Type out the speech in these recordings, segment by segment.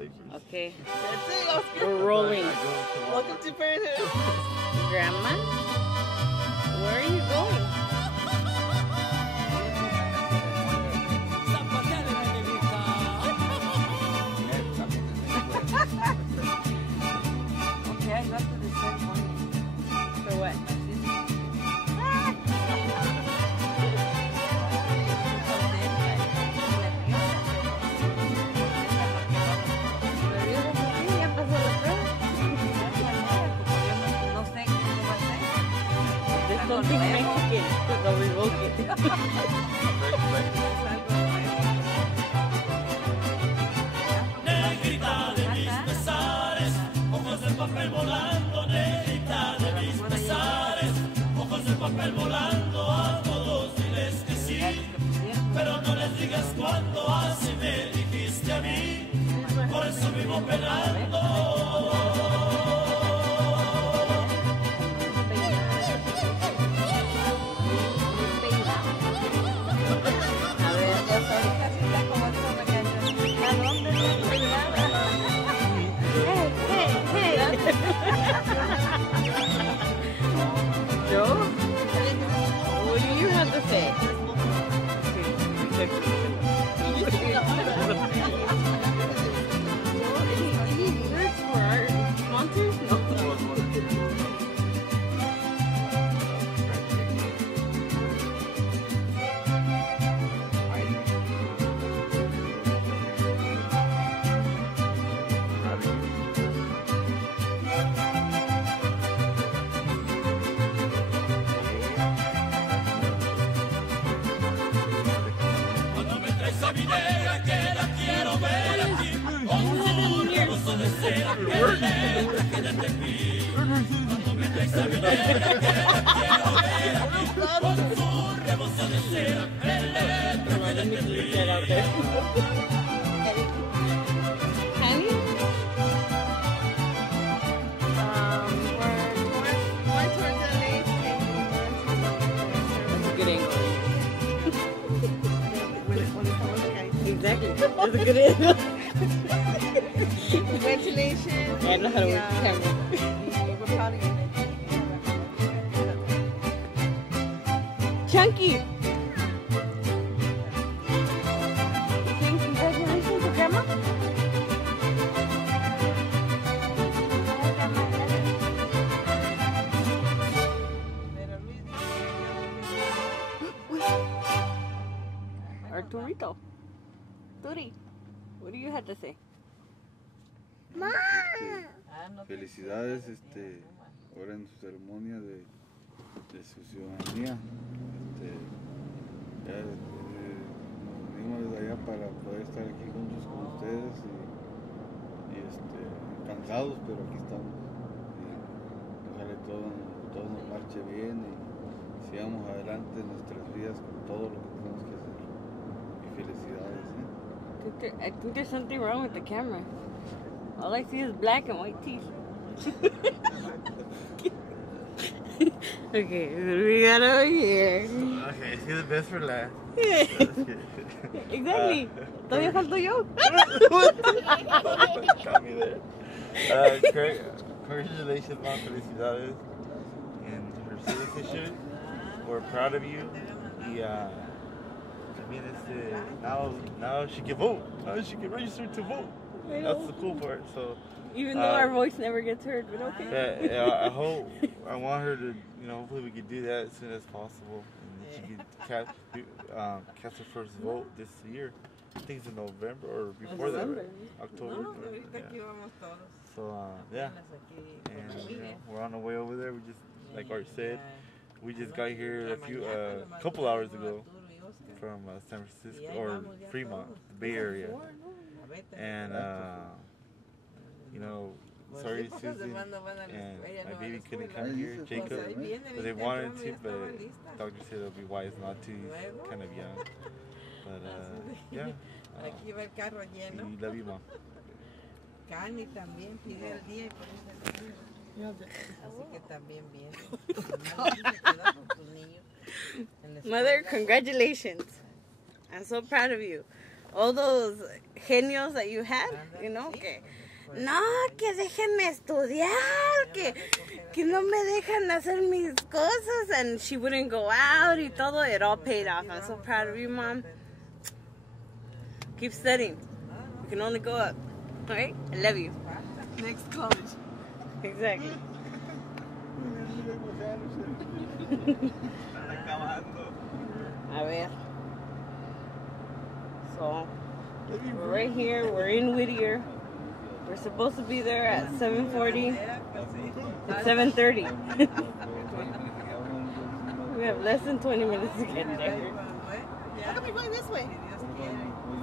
Okay. That's it, Oscar. We're rolling. Welcome to Parenthood. Grandma? Where are you going? Okay, I got to the ceremony. For what? Something Mexican. Lo revoke. Negrita de mis pesares, ojos de papel volando, negrita de mis pesares, ojos de papel volando, a todos diles que sí, pero no les digas cuándo, así me dijiste a mí, por eso vivo penando. Joe? What do you have to say? Any words for our sponsors? No. Mi negra que la quiero ver aquí, con su rebozo de cera, que le traje de Tepic. Cuando me traes a mi negra que la quiero ver aquí, con su rebozo de cera, que le traje de Tepic. Honey? More towards the lake. That's a good angle. Exactly. That's a good angle. Congratulations. I know how to work the camera. We're proud of you. Chunky! Saying congratulations to Grandma? Arturito. Turi, what do you have to say? Felicidades, ahora en su ceremonia de su ciudadanía. Ya, nos venimos desde allá para poder estar aquí juntos con ustedes y cansados, pero aquí estamos. Y ojalá todo nos marche bien y sigamos adelante en nuestras vidas con todo lo que tenemos que hacer. Y felicidades. I think there's something wrong with the camera. All I see is black and white teeth. Okay, what do we got over here? Okay, see the best for last. Exactly. Todavía falto yo. Got me there. Congratulations, Mom. Felicidades. And her citizenship. We're proud of you. I mean, now she can vote. Now she can register to vote. That's the cool part. So, even though our voice never gets heard, but okay. Yeah, I want her to, hopefully we could do that as soon as possible, and she could cast her first vote this year. I think it's in November or before that, right? October. Yeah. So yeah, and we're on the way over there. We just, like Art said, we just got here a couple hours ago from San Francisco or Fremont, the Bay Area, and sorry Susan and my baby couldn't come here, Jacob, but they wanted to, but doctor said it'll be wise not to. He's kind of young, but yeah. Aquí va el carro lleno. We love you, Mom. Cani también pide el día y por eso así que también bien. Cuidado con tus niños. Mother, congratulations. I'm so proud of you. all those genios that you had, you know, que no, que déjenme estudiar, que no me dejan hacer mis cosas, and she wouldn't go out y todo. It all paid off. I'm so proud of you, Mom. Keep studying. You can only go up. All right? I love you. Next college. Exactly. A ver. So, we're right here. We're in Whittier. We're supposed to be there at 7:40. It's 7:30. We have less than 20 minutes to get there. How come you're going this way?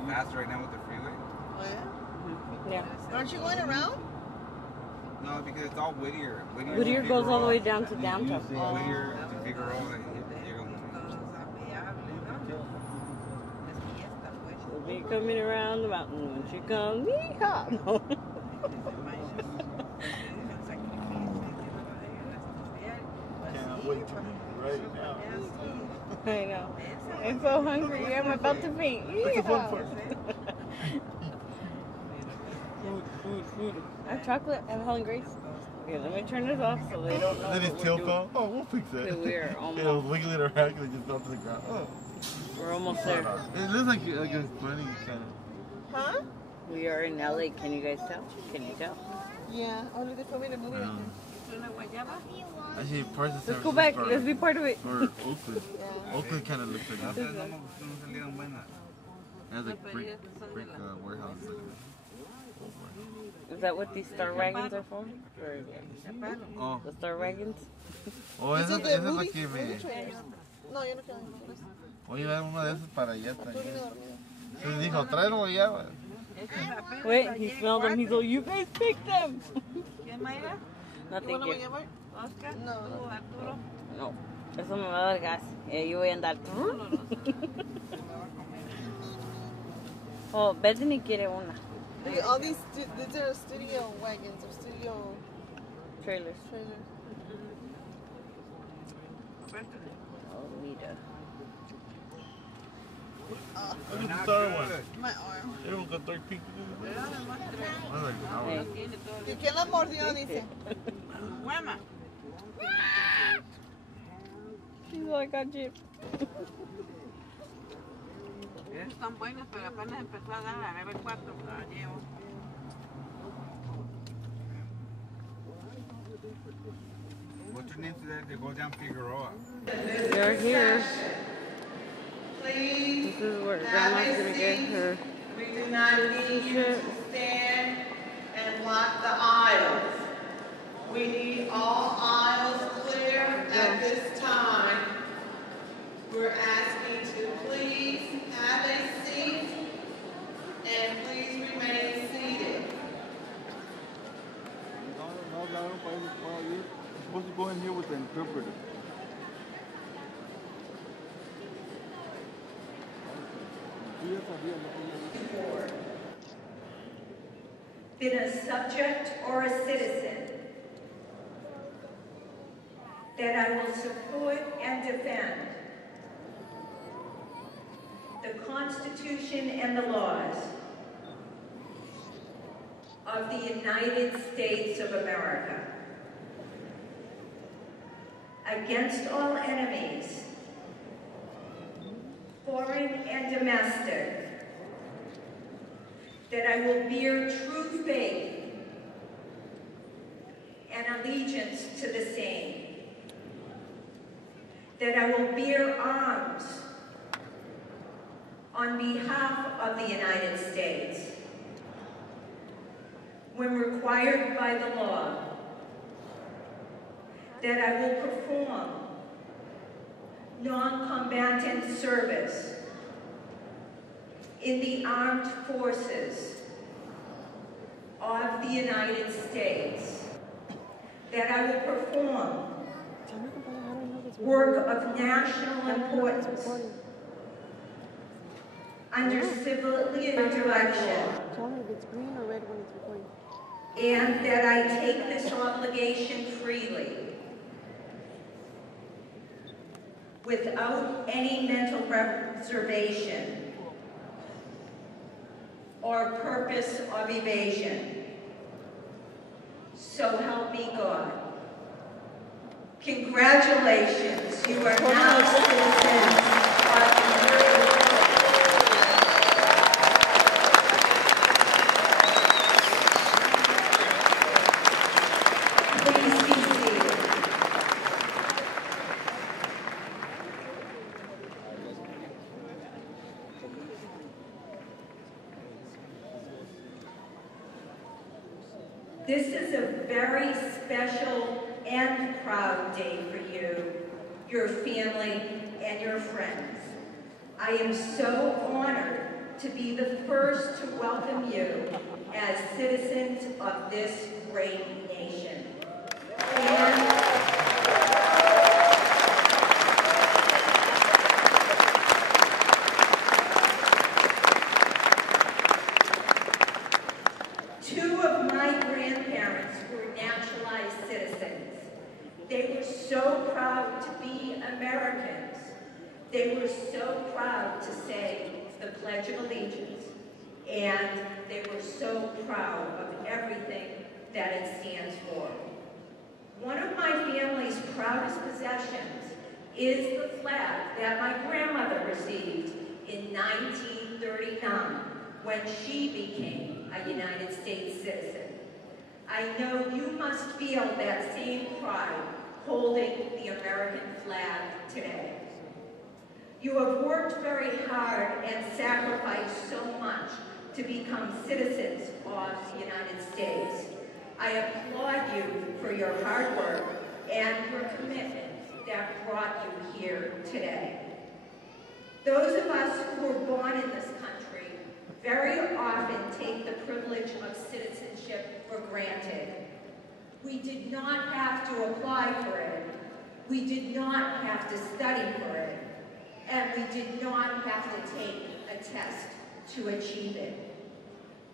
Faster right now with the freeway? Oh, yeah? Yeah. Aren't you going around? No, because it's all Whittier. Whittier goes all the way down to downtown. Whittier to Figueroa. We'll be coming around the mountain when she comes. Yeehaw! Can't wait to be right now. I know. I'm so hungry. I'm about to faint. That's the fun part. Food. I have chocolate. I have Helen Grace. Okay, let me turn this off so they don't know. Then his what tail we're fell. Oh, we'll fix it. doing. We're almost. It was wiggling around because it just fell to the ground. Oh. We're almost there. It looks like a funny kind of. Huh? We are in LA. Can you guys tell? Can you tell? Yeah. Oh, look, they filming a movie right Actually, parts of Let's go back. Let's be part of it. Or Oakland. Yeah. Oakland kind of looks like that. It It has like brick warehouses. Is that what these star wagons are for? Oh, The star wagons? oh, These eso are the es lo movie que me. trailers. No, yo no quiero ir. Voy a llevar uno de esos para allá Arturo también. viene dormido. Entonces dijo, tráelo ya. Güey. Wait, he smelled them. He's like, you guys picked them. No, ¿You thank wanna you. bring your bike? No. No, eso me va a dar gas. Yo voy a andar. Oh, Bethany quiere una. Look at all these are studio wagons or studio Trailers. trailers. Oh, Lita. Look at the star one. My arm. Everyone got dark pink. I was like, oh. Hey. ¿Y quién la mordió? Dice. She's like, I gypped. Están buenas, pero apenas empezó a dar, agarré 4, la llevo. What's your name today? They go down Figueroa. We are here. This is where Grandma's gonna get her. We do not need you to stand and block the aisles. We need all aisles clear at this time. We're asking to please have a seat and please remain seated. No hablaron para eso para ir. You're supposed to go in here with the interpreter. Been a subject or a citizen, that I will support and defend the Constitution and the laws of the United States of America against all enemies, foreign and domestic, that I will bear true faith and allegiance to the same, that I will bear arms on behalf of the United States when required by the law, that I will perform non-combatant service in the armed forces of the United States, that I will perform work of national importance under civilian direction, and that I take this obligation freely, without any mental reservation or purpose of evasion. So help me God. Congratulations, you are now citizens of the United States. Please be seated. This is a very special and proud day for you, your family, and your friends. I am so honored to be the first to welcome you as citizens of this great nation. And two of my grandparents were naturalized citizens. They were so proud to be Americans. They were so proud to say the Pledge of Allegiance. And they were so proud of everything that it stands for. One of my family's proudest possessions is the flag that my grandmother received in 1939 when she became a United States citizen. I know you must feel that same pride holding the American flag today. You have worked very hard and sacrificed so much to become citizens of the United States. I applaud you for your hard work and your commitment that brought you here today. Those of us who were born in this country very often take the privilege of citizenship for granted. We did not have to apply for it. We did not have to study for it. And we did not have to take a test to achieve it.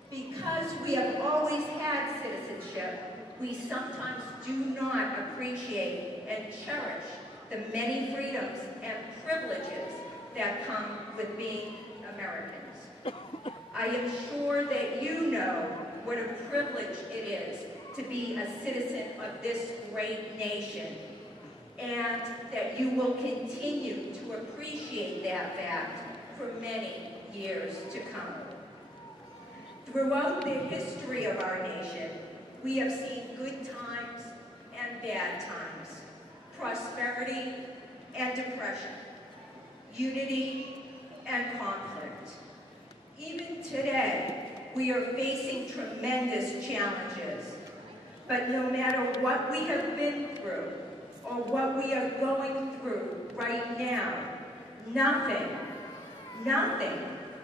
Because we have always had citizenship, we sometimes do not appreciate and cherish the many freedoms and privileges that come with being Americans. I am sure that you know what a privilege it is to be a citizen of this great nation, and that you will continue to appreciate that fact for many years to come. Throughout the history of our nation, we have seen good times and bad times, prosperity and depression, unity and conflict. Even today, we are facing tremendous challenges, but no matter what we have been through or what we are going through right now, nothing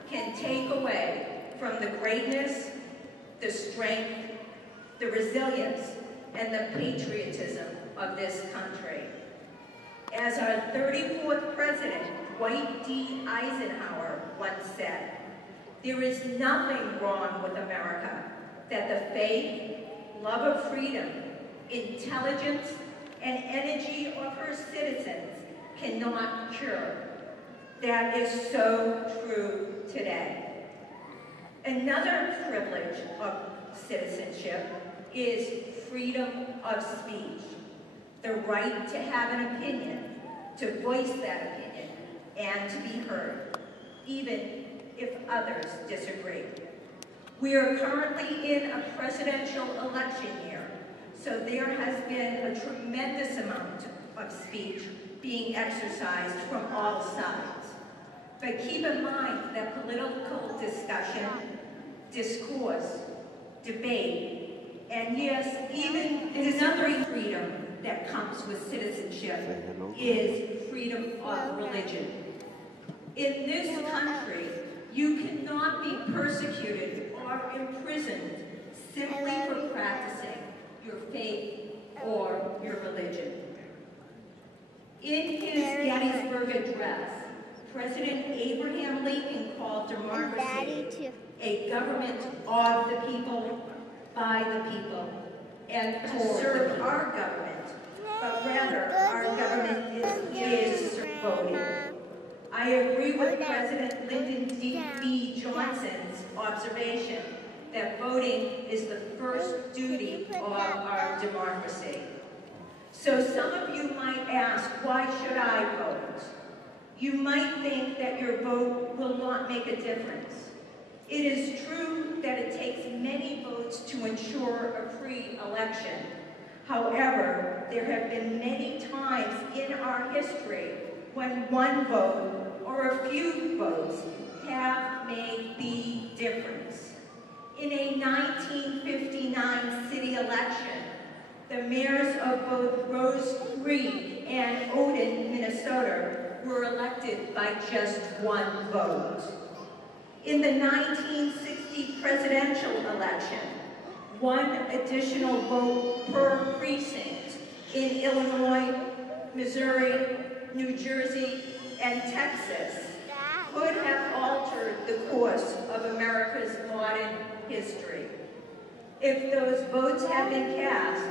can take away from the greatness, the strength, the resilience, and the patriotism of this country. As our 34th president, Dwight D. Eisenhower, once said, "There is nothing wrong with America that the faith, love of freedom, intelligence, and energy of her citizens cannot cure." That is so true today. Another privilege of citizenship is freedom of speech, the right to have an opinion, to voice that opinion, and to be heard, even if others disagree. We are currently in a presidential election year, so there has been a tremendous amount of speech being exercised from all sides. But keep in mind that political discussion, discourse, debate, and yes, even another freedom that comes with citizenship is freedom of religion. In this country, you cannot be persecuted or imprisoned simply for practicing your faith or your religion. In his Gettysburg Address, President Abraham Lincoln called democracy a government of the people, by the people, and to serve our government, but rather our government is voting. I I agree with President Lyndon B. Johnson's observation that voting is the first duty of our democracy. So some of you might ask, why should I vote? You might think that your vote will not make a difference. It is true that it takes many votes to ensure a free election. However, there have been many times in our history when one vote or a few votes have made the difference. In a 1959 city election, the mayors of both Rose Creek and Odin, Minnesota, were elected by just one vote. In the 1960 presidential election, one additional vote per precinct in Illinois, Missouri, New Jersey, and Texas could have altered the course of America's modern history. If those votes had been cast,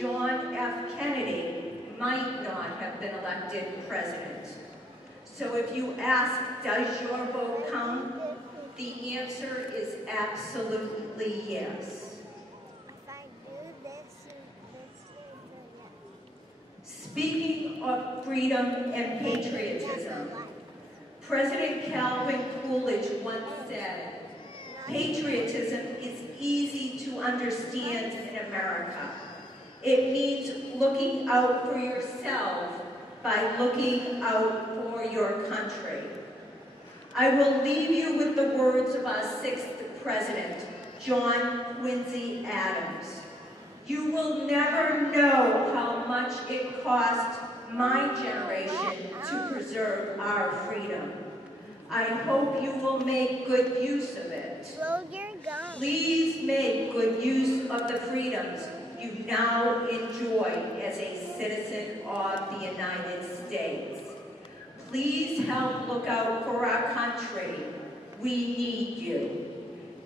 John F. Kennedy might not have been elected president. So if you ask, does your vote count? The answer is absolutely yes. Speaking of freedom and patriotism, President Calvin Coolidge once said, patriotism is easy to understand in America. It means looking out for yourself by looking out for your country. I will leave you with the words of our 6th president, John Quincy Adams. You will never know how much it cost my generation to preserve our freedom. I hope you will make good use of it. Please make good use of the freedoms you now enjoy as a citizen of the United States. Please help look out for our country. We need you.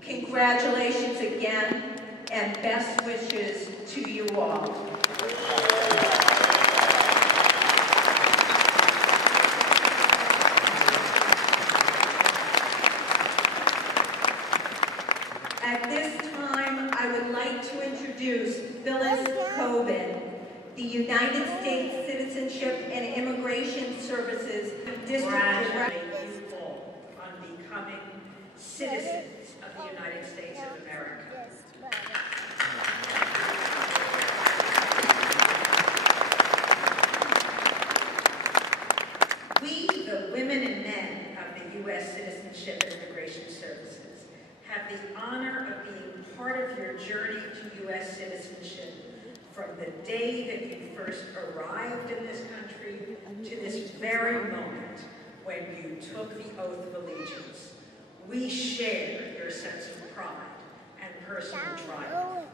Congratulations again, and best wishes to you all. At this time, I would like to introduce Phyllis Coben, the United States Citizenship and Immigration Services District Director. You all on becoming citizens of the United States of America. We, the women and men of the U.S. Citizenship and Immigration Services, have the honor of being part of your journey to U.S. citizenship from the day that you first arrived in this country to this very moment when you took the oath of allegiance. We share your sense of pride and personal triumph.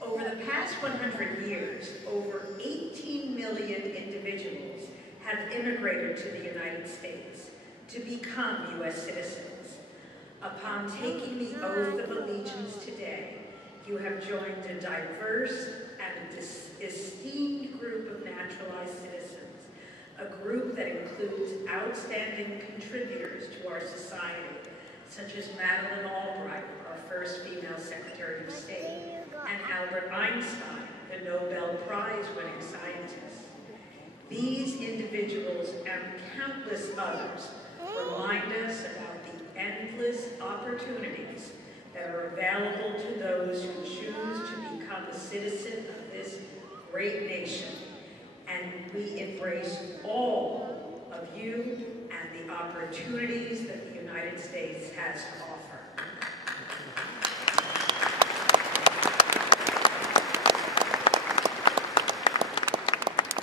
Over the past 100 years, over 18 million individuals have immigrated to the United States to become U.S. citizens. Upon taking the oath of allegiance today, you have joined a diverse and esteemed group of naturalized citizens, a group that includes outstanding contributors to our society, such as Madeleine Albright, our first female Secretary of State, and Albert Einstein, the Nobel Prize-winning scientist. These individuals and countless others remind us about the endless opportunities that are available to those who choose to become a citizen of this great nation. And we embrace all of you and the opportunities that the United States has to offer.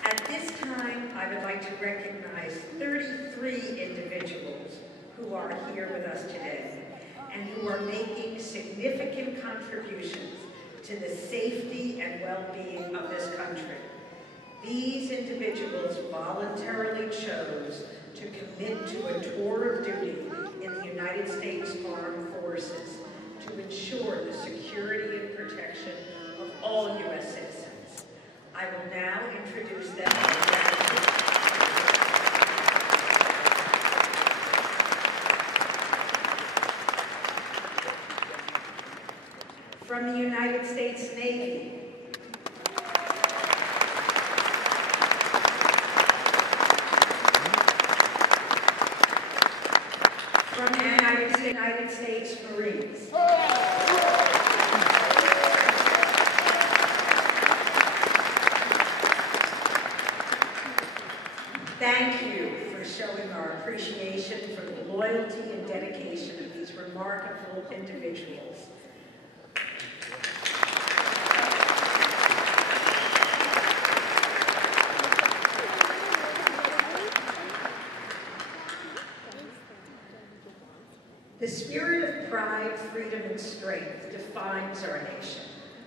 At this time, I would like to recognize 33 individuals who are here with us today and who are making significant contributions to the safety and well-being of this country. These individuals voluntarily chose to commit to a tour of duty in the United States Armed Forces to ensure the security and protection of all U.S. citizens. I will now introduce them. From the United States Navy. From the United States Marines. Thank you for showing our appreciation for the loyalty and dedication of these remarkable individuals. The spirit of pride, freedom, and strength defines our nation,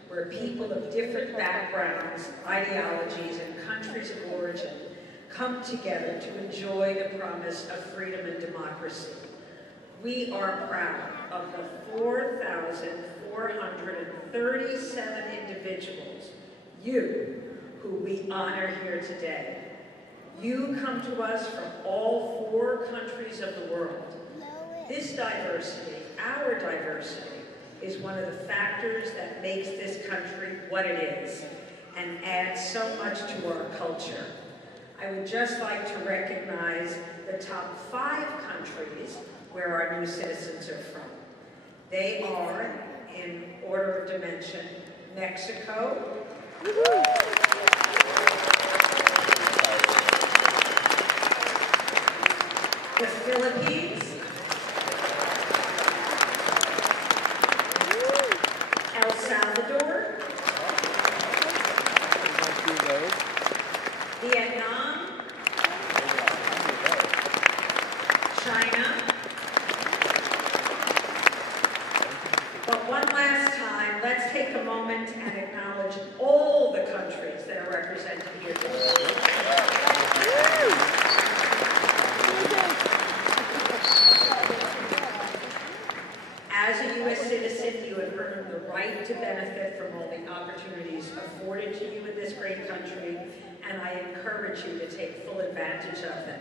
where people of different backgrounds, ideologies, and countries of origin come together to enjoy the promise of freedom and democracy. We are proud of the 4,437 individuals, you, who we honor here today. You come to us from all 4 countries of the world. This diversity, our diversity, is one of the factors that makes this country what it is and adds so much to our culture. I would just like to recognize the top 5 countries where our new citizens are from. They are, in order of dimension, Mexico, the Philippines, El Salvador, Vietnam, China. But one last time, let's take a moment and acknowledge all the countries that are represented here today. As a U.S. citizen, you have earned the right to benefit from all the opportunities afforded to you in this great country, and I encourage you to take full advantage of them.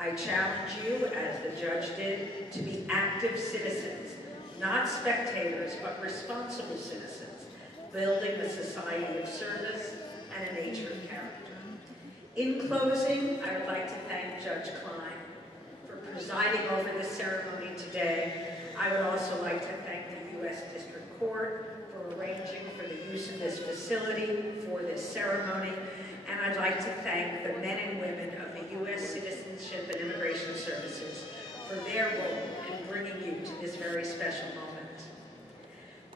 I challenge you, as the judge did, to be active citizens, not spectators, but responsible citizens, building a society of service and a nature of character. In closing, I would like to thank Judge Klein for presiding over this ceremony today. I would also like to thank the U.S. District Court for arranging for the use of this facility for this ceremony. And I'd like to thank the men and women of the U.S. Citizenship and Immigration Services for their role in bringing you to this very special moment.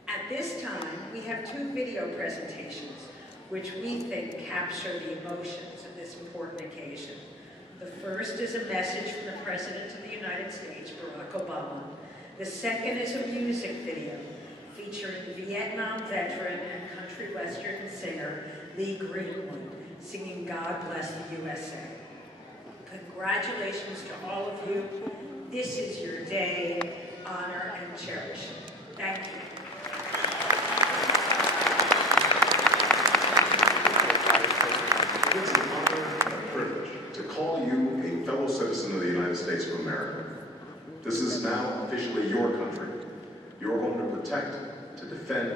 At this time, we have 2 video presentations which we think capture the emotions of this important occasion. The first is a message from the President of the United States, Barack Obama. The second is a music video featuring Vietnam veteran and country western singer Lee Greenwood singing God Bless the USA. Congratulations to all of you. This is your day. Honor and cherish it. Thank you. It's an honor and a privilege to call you a fellow citizen of the United States of America. This is now officially your country, your home to protect, to defend,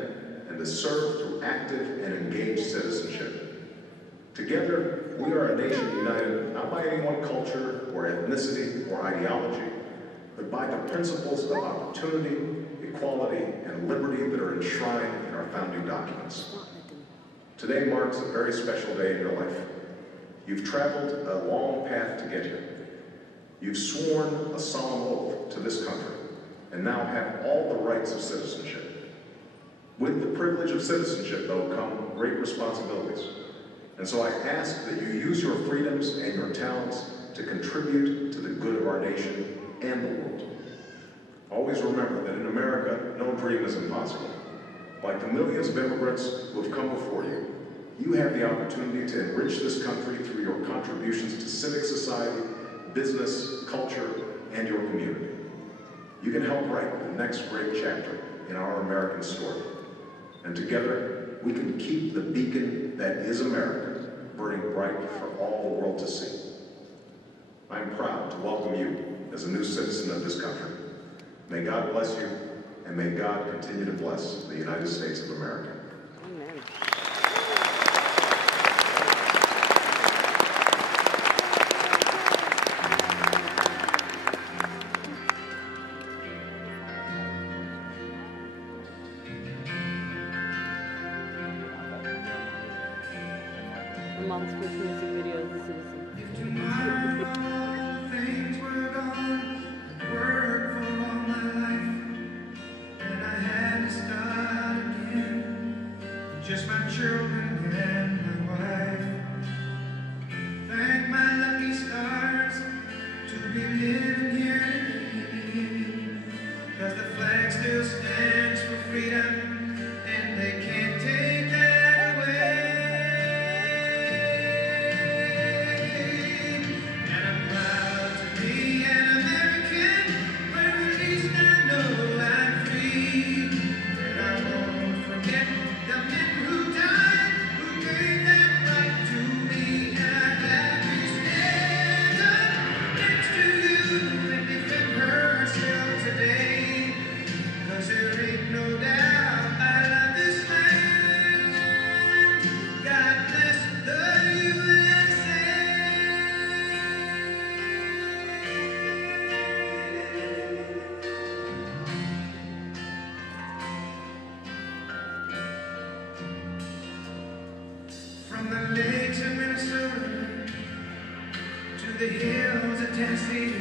and to serve through active and engaged citizenship. Together, we are a nation united not by any one culture or ethnicity or ideology, but by the principles of opportunity, equality, and liberty that are enshrined in our founding documents. Today marks a very special day in your life. You've traveled a long path to get here. You've sworn a solemn oath to this country, and now have all the rights of citizenship. With the privilege of citizenship, though, come great responsibilities. And so I ask that you use your freedoms and your talents to contribute to the good of our nation and the world. Always remember that in America, no dream is impossible. Like the millions of immigrants who have come before you, you have the opportunity to enrich this country through your contributions to civic society, business, culture, and your community. You can help write the next great chapter in our American story. And together, we can keep the beacon that is America burning bright for all the world to see. I'm proud to welcome you as a new citizen of this country. May God bless you, and may God continue to bless the United States of America. Amen. My mom's first music video is The Citizen. Things were gone, work for all my life, and I had to start again. Just my children and my wife. Thank my lucky stars to be living here today, 'cause the flag still stands for freedom, and they can't take that away. And I'm proud to be an American, where at least I know I'm free. And I won't forget the men who died, who gave that right to me. And I gladly stand up next to you and defend her still today. 'Cause there ain't no doubt I love this land. God bless the USA. From the lakes of Minnesota to the hills of Tennessee,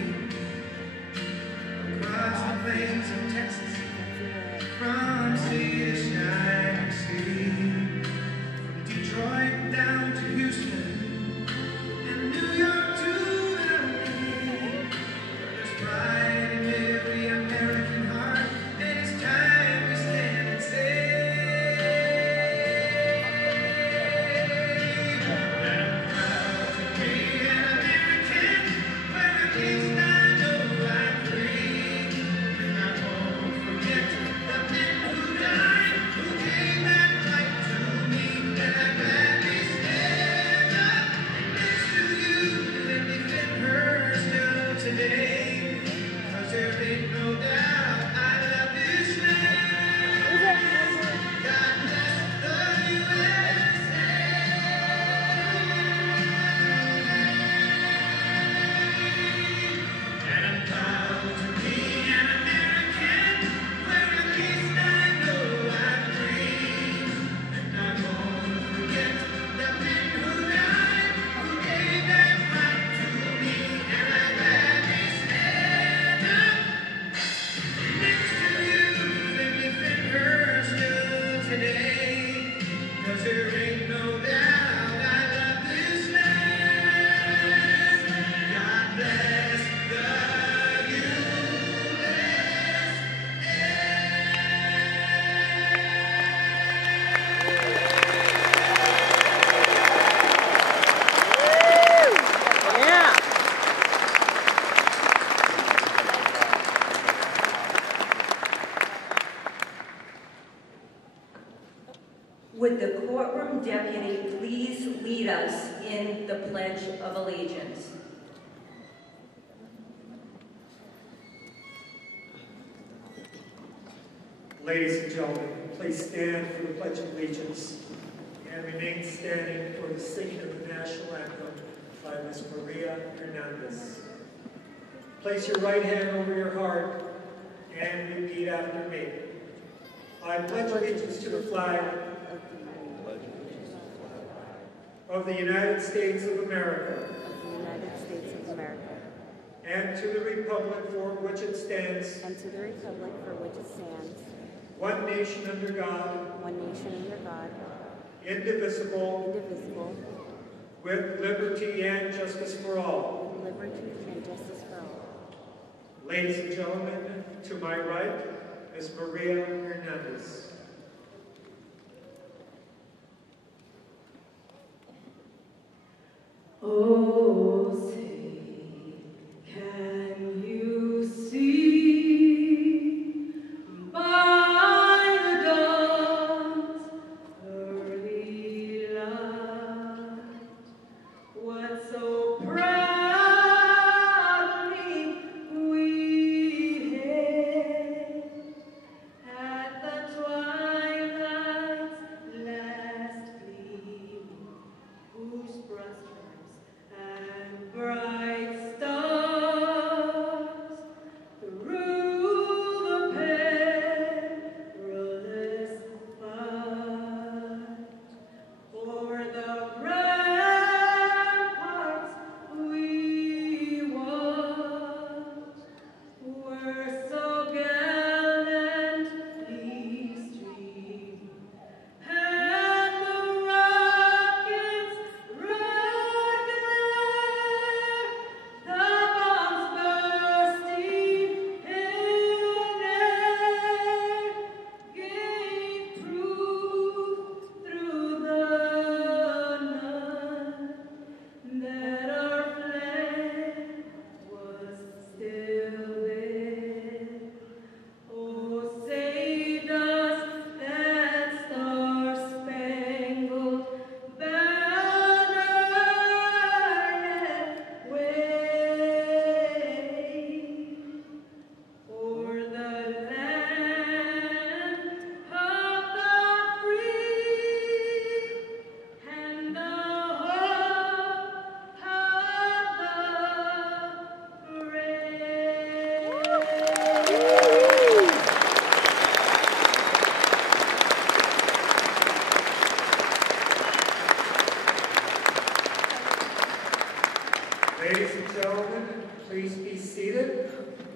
across the plains of Texas, from sea to shining sea, from Detroit down to Houston, and New York to LA. There's pride in every American heart, and it's time we stand and say, I'm proud to be an American, where at least I know I'm free. And I won't forget the men who died, who gave that right to me. And I gladly stand up next to you and defend her still today. 'Cause there ain't no doubt I love this land. God bless the USA. And I'm proud to be an American, where at least I know I'm free. And I won't forget the men who died, who gave that right to me. And I gladly stand up next to you and defend her still today. 'Cause there ain't no doubt I love this land. God bless the USA. Yeah. Would the courtroom deputy please lead us in the Pledge of Allegiance? Ladies and gentlemen, please stand for the Pledge of Allegiance and remain standing for the singing of the national anthem by Ms. Maria Hernandez. Place your right hand over your heart and repeat after me. I pledge allegiance to the flag of the United States of America and to the republic for which it stands, one nation under God, indivisible, with liberty and justice for all. Ladies and gentlemen, to my right is Maria Hernandez. Oh, say, can you see by the dawn's early light what so proudly we hailed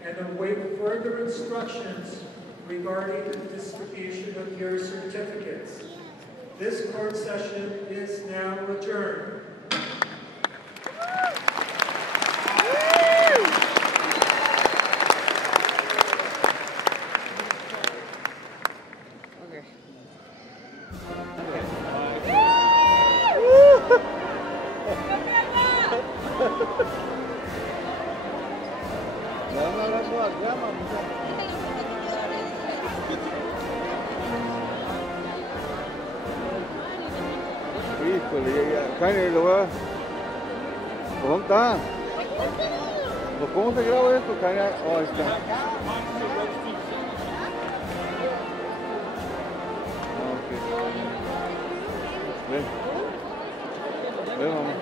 and await further instructions regarding the distribution of your certificates. This court session is now adjourned. Kanye, lo voy a... ¿Dónde está? ¿Cómo se graba esto, Kanye? Oh, ahí está. Okay. Ven. Ven, mamá.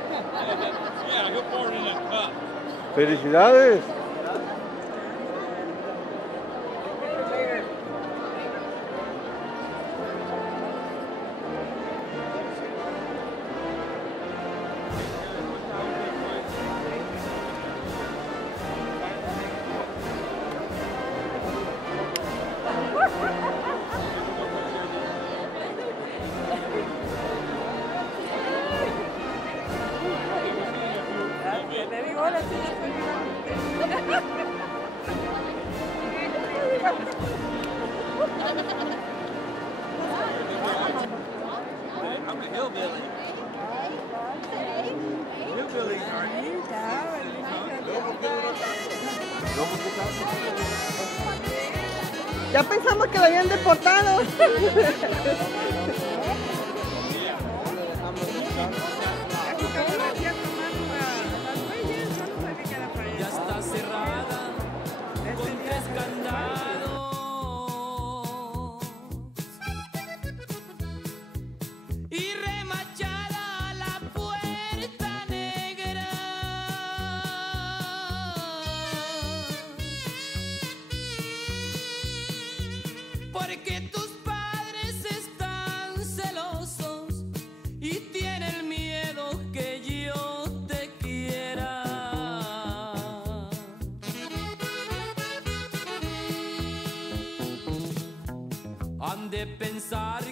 ¡Felicidades! Ya pensamos que lo habían deportado. Ya está cerrada con 3 candados y remachada la puerta negra, porque tus padres están celosos y tienen miedo que yo te quiera. Han de pensar